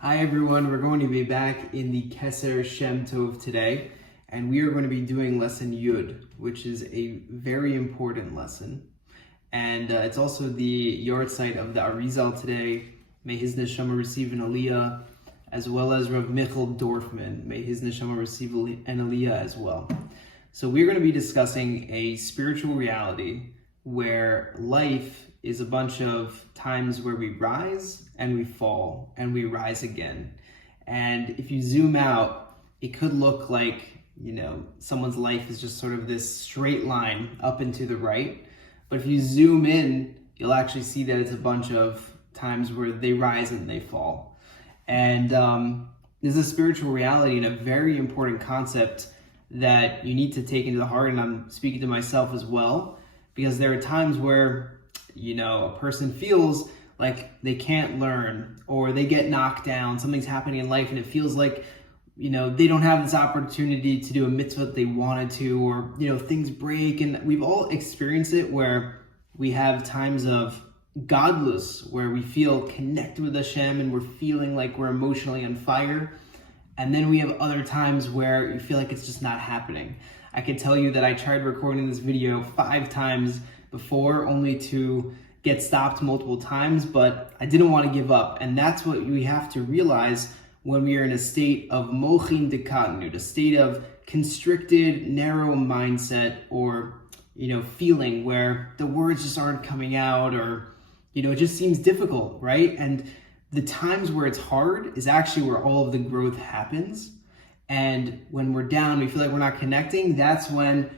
Hi everyone, we're going to be back in the Keser Shem Tov today, and we are going to be doing lesson Yud, which is a very important lesson. And it's also the yard site of the Arizal today. May his neshama receive an aliyah, as well as Rav Michael Dorfman. May his neshama receive an aliyah as well. So we're going to be discussing a spiritual reality where life is a bunch of times where we rise and we fall and we rise again. And if you zoom out, it could look like, someone's life is just sort of this straight line up and to the right. But if you zoom in, you'll actually see that it's a bunch of times where they rise and they fall. And this is a spiritual reality and a very important concept that you need to take into the heart. And I'm speaking to myself as well, because there are times where a person feels like they can't learn, or they get knocked down, something's happening in life and it feels like, they don't have this opportunity to do a mitzvah that they wanted to, or, things break. And we've all experienced it where we have times of godless, where we feel connected with Hashem and we're feeling like we're emotionally on fire. And then we have other times where you feel like it's just not happening. I can tell you that I tried recording this video 5 times before, only to get stopped multiple times, but I didn't want to give up. And that's what we have to realize when we are in a state of mochin dekatnut, a state of constricted, narrow mindset, or feeling where the words just aren't coming out, or it just seems difficult, right? And the times where it's hard is actually where all of the growth happens. And when we're down, we feel like we're not connecting, that's when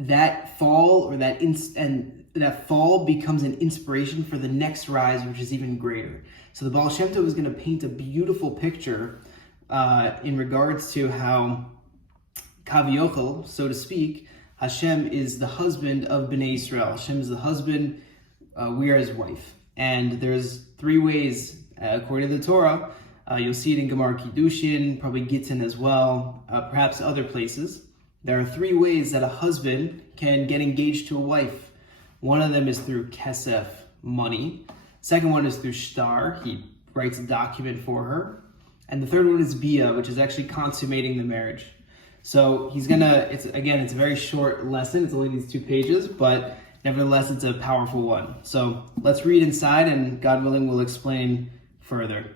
that fall or that fall becomes an inspiration for the next rise, which is even greater. So the Baal Shem Tov is going to paint a beautiful picture in regards to how Kaviochel, so to speak, Hashem is the husband of Bnei Israel. Hashem is the husband, we are his wife. And there's 3 ways, according to the Torah. You'll see it in Gemara Kiddushin, probably Gittin as well, perhaps other places. There are 3 ways that a husband can get engaged to a wife. One of them is through kesef, money. Second one is through shtar, he writes a document for her. And the third one is bia, which is actually consummating the marriage. So it's a very short lesson, it's only these 2 pages, but nevertheless it's a powerful one. So let's read inside, and God willing we'll explain further.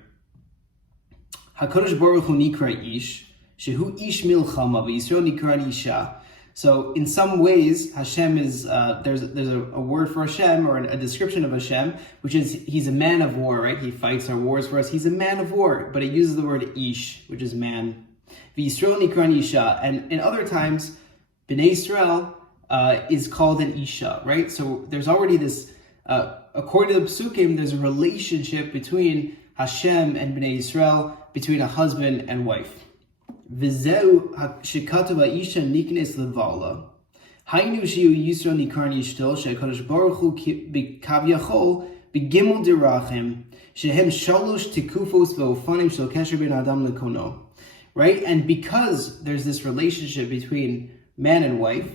HaKadosh Baruch Hu nikra ish, shehu ish milchama v'Yisrael nikra isha. So in some ways, Hashem is, there's a word for Hashem, or a description of Hashem, which is he's a man of war, right? He fights our wars for us. He's a man of war, but it uses the word ish, which is man. V'Yisrael nikran isha. And in other times, Bnei Israel is called an isha, right? So there's already this, according to the Psukim, there's a relationship between Hashem and Bnei Israel, between a husband and wife. V'zeu shekatav ha'isha niknes levala. Hainu shiu Yisrael nikarn yishto she'HaKadosh Baruch Hu b'kavyachol b'gimel dirachim shehem shalosh tikufos ve'ofanim shel kesher ben adam lekono. Right? And because there's this relationship between man and wife,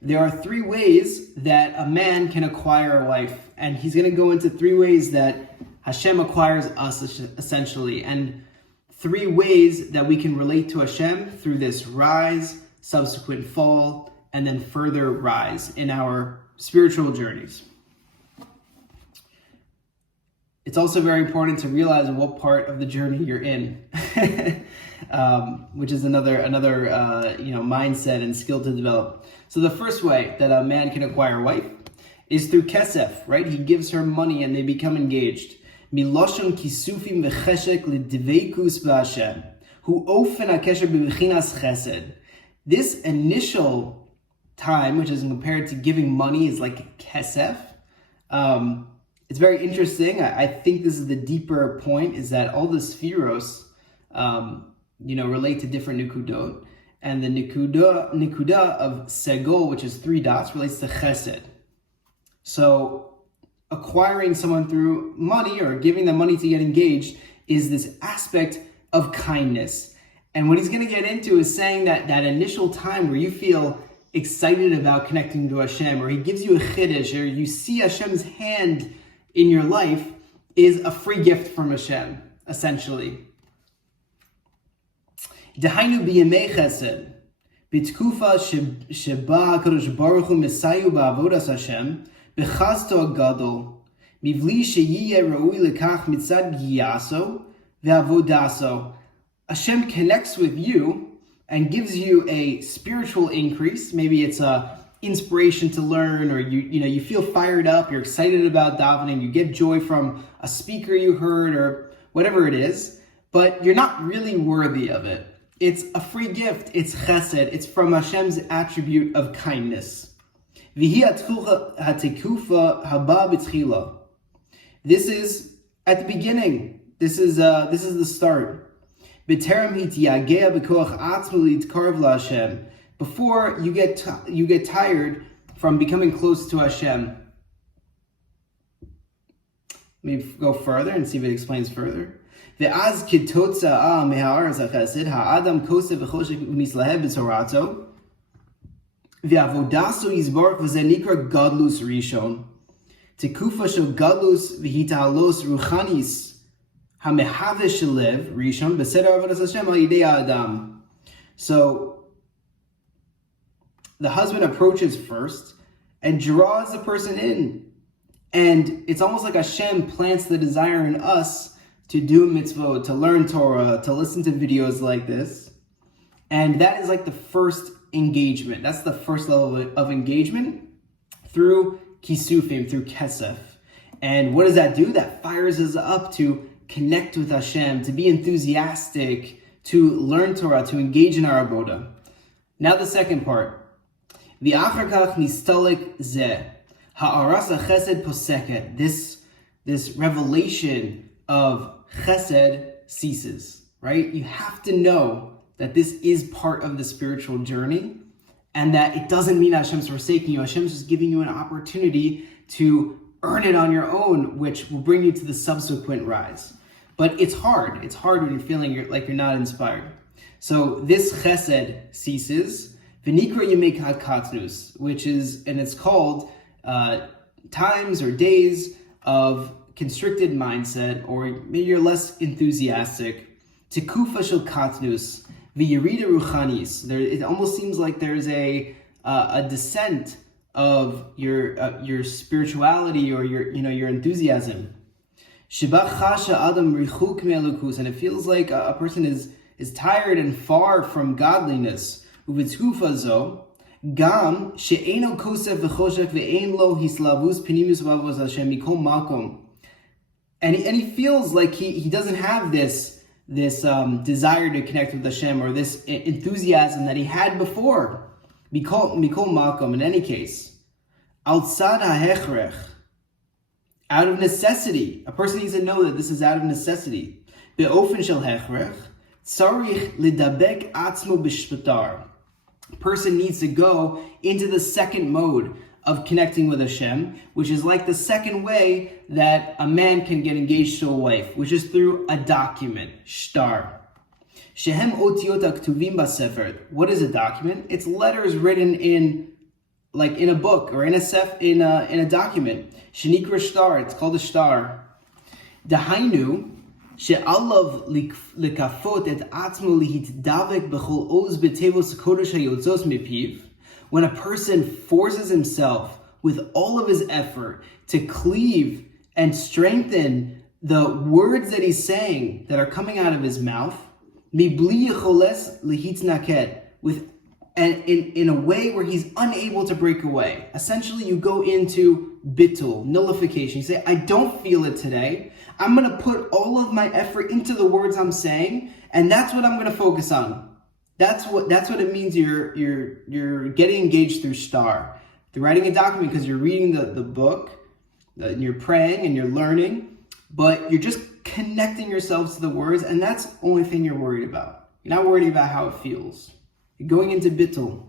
there are 3 ways that a man can acquire a wife. And he's going to go into 3 ways that Hashem acquires us, essentially. And 3 ways that we can relate to Hashem through this rise, subsequent fall, and then further rise in our spiritual journeys. It's also very important to realize what part of the journey you're in, which is another mindset and skill to develop. So the first way that a man can acquire a wife is through kesef, right? He gives her money and they become engaged. Miloshon kisufim v'cheshek l'dveikus b'Hashem, hu ofen ha'kesher b'bechinas chesed. This initial time, which is compared to giving money, is like kesef. It's very interesting. I think this is the deeper point, is that all the spheros, relate to different nikudot. And the nikuda of segol, which is 3 dots, relates to chesed. So acquiring someone through money, or giving them money to get engaged, is this aspect of kindness. And what he's going to get into is saying that initial time where you feel excited about connecting to Hashem, or he gives you a chiddush, or you see Hashem's hand in your life, is a free gift from Hashem. essentially. Dehainu b'yemei chesed, b'tkufa sheba HaKadosh Baruch Hu mesayu ba'avodas Hashem, b'chazto gadol, mivli sheyiyeh ra'ui lekach mitzad giyaso ve'avodaso. Hashem connects with you and gives you a spiritual increase. Maybe it's a inspiration to learn, or you feel fired up, you're excited about davening, you get joy from a speaker you heard, or whatever it is, but you're not really worthy of it. It's a free gift, it's chesed, it's from Hashem's attribute of kindness. This is at the beginning, this is the start. Before you get tired from becoming close to Hashem. Let me go further and see if it explains further. Ve'az kitotza'a me'ha'aretz ha'chesed ha'adam kosev v'choshek u'mislahev b'torato ve'avodaso yizborach v'zeh nikra gadlus rishon tekufa shel gadlus v'hitahalos ruchanis ha'mehave shelev rishon b'seder avodas Hashem ha'idei ha'adam. So the husband approaches first and draws the person in. And it's almost like Hashem plants the desire in us to do mitzvot, to learn Torah, to listen to videos like this. And that is like the first engagement. That's the first level of engagement through kisufim, through kesef. And what does that do? That fires us up to connect with Hashem, to be enthusiastic, to learn Torah, to engage in our avoda. Now the second part. V'achar nistalik zeh ha'aras ha'chesed poseket. This revelation of chesed ceases, right? You have to know that this is part of the spiritual journey, and that it doesn't mean Hashem's forsaking you. Hashem's just giving you an opportunity to earn it on your own, which will bring you to the subsequent rise. But it's hard. It's hard when you're feeling like you're not inspired. So this chesed ceases. V'nikra yemei katnus, which is, and it's called times or days of constricted mindset, or maybe you're less enthusiastic. Tekufa shel katnus, v'yerida ruchanis. It almost seems like there's a descent of your spirituality, or your enthusiasm. Sheba chasha adam richuk me'elukus, and it feels like a person is tired and far from godliness. ובתקופה זו, גם שאינו כוסף וחושך ואין לו הסלבוס פנימיוס ואהבת השם מכל מקום. And he feels like he doesn't have this desire to connect with Hashem, or this enthusiasm that he had before. Mikol makom, in any case. Outside ha'hechrech, out of necessity. A person needs to know that this is out of necessity. Be'ofen shel hechrech, tzarich lidabek atzmo b'shpatar. A person needs to go into the second mode of connecting with Hashem, which is like the second way that a man can get engaged to a wife, which is through a document, shtar. Shehem otiot haktuvim basefer. What is a document? It's letters written in a book, or in a document. Shenikra shtar. It's called a shtar. Dahainu she'alav likafot et atzmo lihitdavek b'chol oz b'tevos kodesh hayotzos mipiv. When a person forces himself with all of his effort to cleave and strengthen the words that he's saying that are coming out of his mouth, mibli yicholes lihitznaket, in a way where he's unable to break away. Essentially, you go into bittul, nullification. You say, I don't feel it today. I'm going to put all of my effort into the words I'm saying, and that's what I'm going to focus on. That's what it means. You're getting engaged through shtar, through writing a document, because you're reading the book, and you're praying and you're learning, but you're just connecting yourselves to the words, and that's the only thing you're worried about. You're not worried about how it feels. You're going into bittul.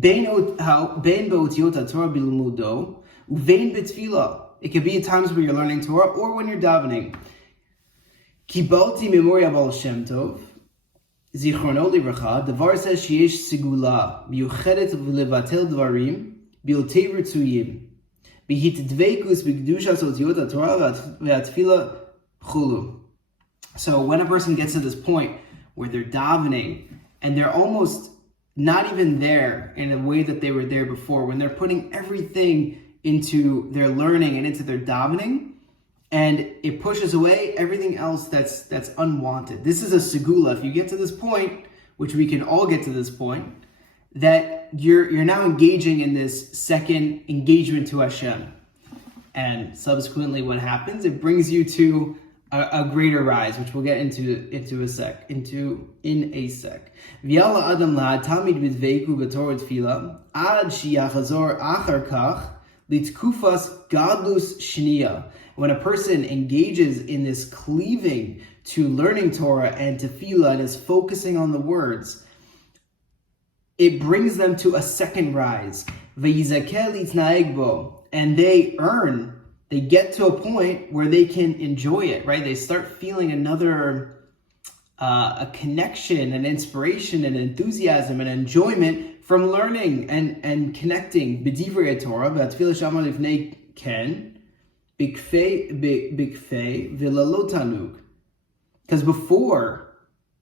Bein be'otiot haTorah bilmudo, uvein betfilah. It could be at times where you're learning Torah or when you're davening. Kibalti memoria Baal Shem Tov, zichrono livracha, davar says sheyesh sigula, miuchedet v'levatel dvarim, biotei ritzuyim, bihitdveikus b'kedushas otiot haTorah ve'atfilah chulu. So when a person gets to this point where they're davening and they're almost not even there in a way that they were there before, when they're putting everything into their learning and into their davening, and it pushes away everything else that's unwanted. This is a segula. If you get to this point, which we can all get to this point, that you're now engaging in this second engagement to Hashem. And subsequently what happens, it brings you to a greater rise, which we'll get into in a sec. V'yala adam la'atamid b'dveiku b'torah tefillah ad sheyachazor achar kach litkufas gadlus shniya. When a person engages in this cleaving to learning Torah and tefillah and is focusing on the words, it brings them to a second rise. V'yizakeh litnaeg bo, and they get to a point where they can enjoy it, right? They start feeling another, a connection, an inspiration, an enthusiasm, an enjoyment from learning and connecting. B'divrei Torah, v'atfilah shamar lifnei ken, b'kfei v'lalo tanug. Because before,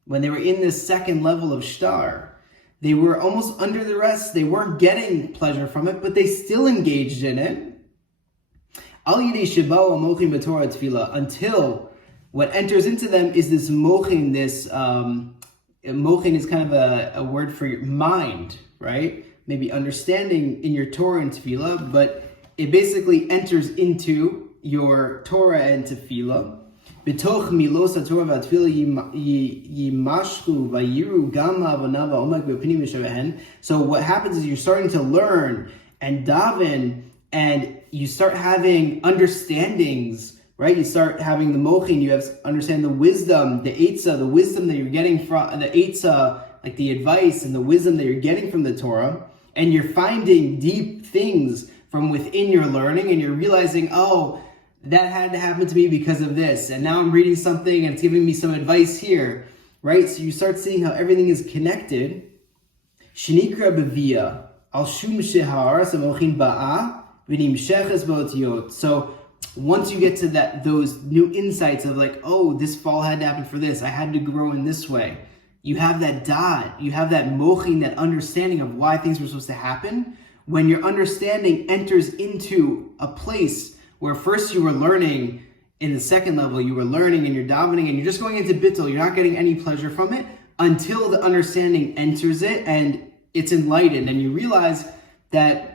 when they were in this second level of shtar, they were almost under the rest. They weren't getting pleasure from it, but they still engaged in it. Until what enters into them is this mochin. This mochin is kind of a word for your mind, right? Maybe understanding in your Torah and tefillah, but it basically enters into your Torah and tefillah. B'toch milos haTorah v'atefillah yimashku vayiru gam ha'avana va'omek b'pnim v'shavehen. So what happens is you're starting to learn and daven, and you start having understandings, right? You start having the mochin, you have understand the wisdom, the eitzah, the wisdom that you're getting from the eitzah, like the advice and the wisdom that you're getting from the Torah, and you're finding deep things from within your learning, and you're realizing, oh, that had to happen to me because of this, and now I'm reading something and it's giving me some advice here, right? So you start seeing how everything is connected. Shinikra b'via al shum shehar samochin ba'a. So once you get to those new insights of like, oh, this fall had to happen for this, I had to grow in this way, you have that dot, you have that mochin, that understanding of why things were supposed to happen. When your understanding enters into a place where first you were learning in the second level, you were learning and you're davening and you're just going into bittul, you're not getting any pleasure from it until the understanding enters it and it's enlightened, and you realize that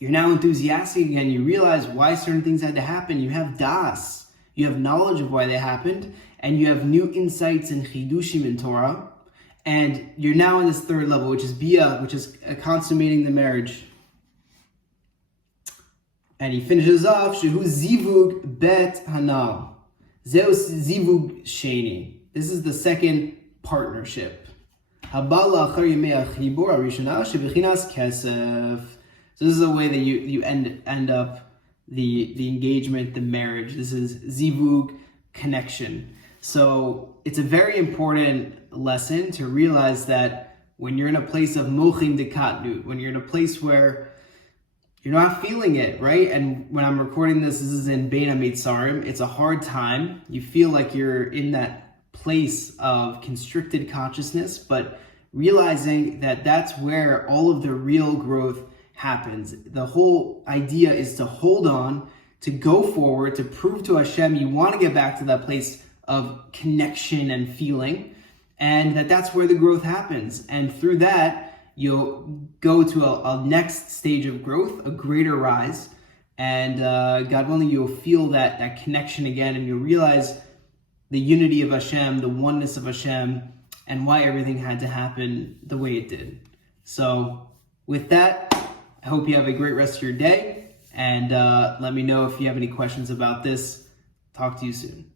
you're now enthusiastic again. You realize why certain things had to happen. You have das. You have knowledge of why they happened. And you have new insights and chidushim in Torah. And you're now in this third level, which is bia, which is consummating the marriage. And he finishes off, shehu zivug bet hanal. Zeus zivug sheni. This is the second partnership. Habala achar yemei achibor arishana shebechinas kesef. So this is a way that you end up the engagement, the marriage. This is zivug, connection. So it's a very important lesson to realize that when you're in a place of mochin dekatnut, when you're in a place where you're not feeling it, right? And when I'm recording this is in Bein HaMitzarim. It's a hard time. You feel like you're in that place of constricted consciousness, but realizing that that's where all of the real growth happens. The whole idea is to hold on, to go forward, to prove to Hashem you want to get back to that place of connection and feeling, and that's where the growth happens. And through that, you'll go to a next stage of growth, a greater rise, and God willing, you'll feel that connection again, and you'll realize the unity of Hashem, the oneness of Hashem, and why everything had to happen the way it did. So with that, I hope you have a great rest of your day, and let me know if you have any questions about this. Talk to you soon.